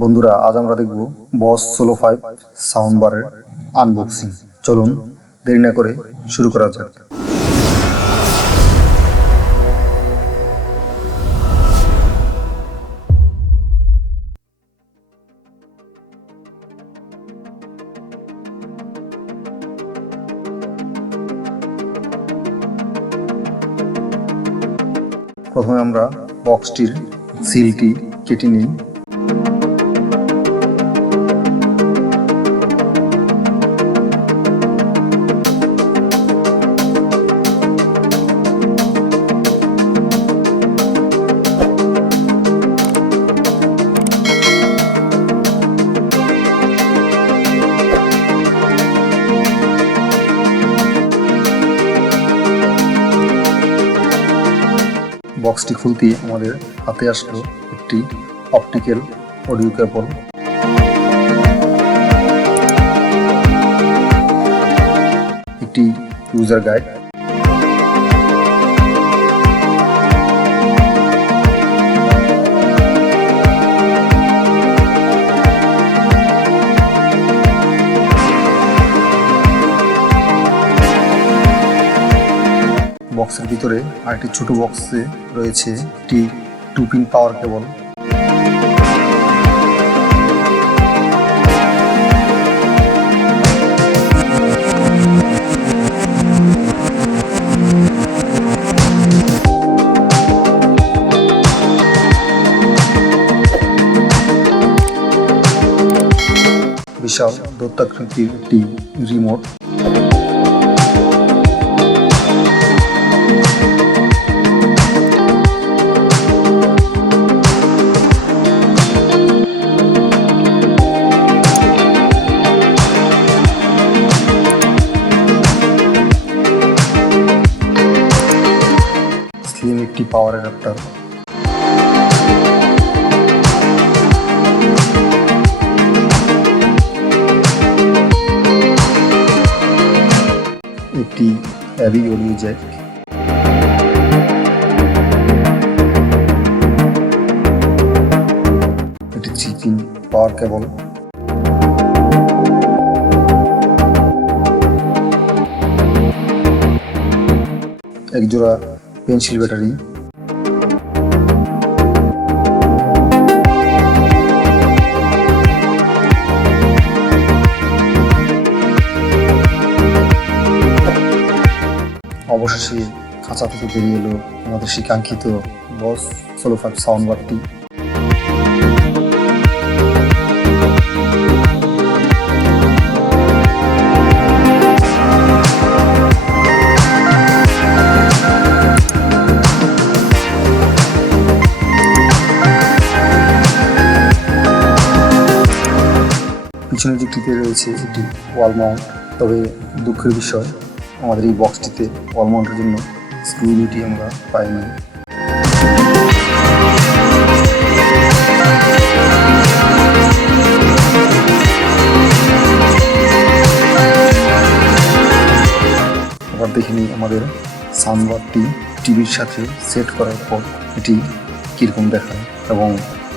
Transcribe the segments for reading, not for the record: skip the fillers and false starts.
বন্ধুরা, আজ আমরা দেখব বস সোলো 5 সাউন্ড বারের আনবক্সিং। চলুন দেরি না করে শুরু করা যাক। প্রথমে আমরা বক্সটির সিলটি কেটে নিই। বক্সটি খুলতেই আমাদের হাতে আসলো একটি অপটিক্যাল অডিও কেবল, একটি ইউজার গাইড, বক্সের ভিতরে আরেকটি ছোট বক্সে রয়েছে একটি 2-পিন পাওয়ার কেবল, বিশাল দৈত্যাকৃতির একটি রিমোট, একটি পাওয়ার অ্যাডাপ্টার, একটি অ্যাবি অডিও জ্যাক, একটি 3-পিন পাওয়ার কেবল, একজোড়া পেন্সিল ব্যাটারি, অবশেষে খাঁচা থেকে বেরিয়ে এলো আমাদের সেই কাঙ্ক্ষিত বস সোলো 5 সাউন্ড বারটি। পিছনের দিকটিতে রয়েছে একটি ওয়াল মাউন্ট, তবে দুঃখের বিষয় আমাদের এই বক্সটিতে ওয়াল মাউন্টের জন্য স্ক্রুটি আমরা পাইনি। আবার দেখে নিই আমাদের সাউন্ডবারটি টিভির সাথে সেট করার পর এটি কীরকম দেখায় এবং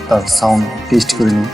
তার সাউন্ড টেস্ট করে নিই।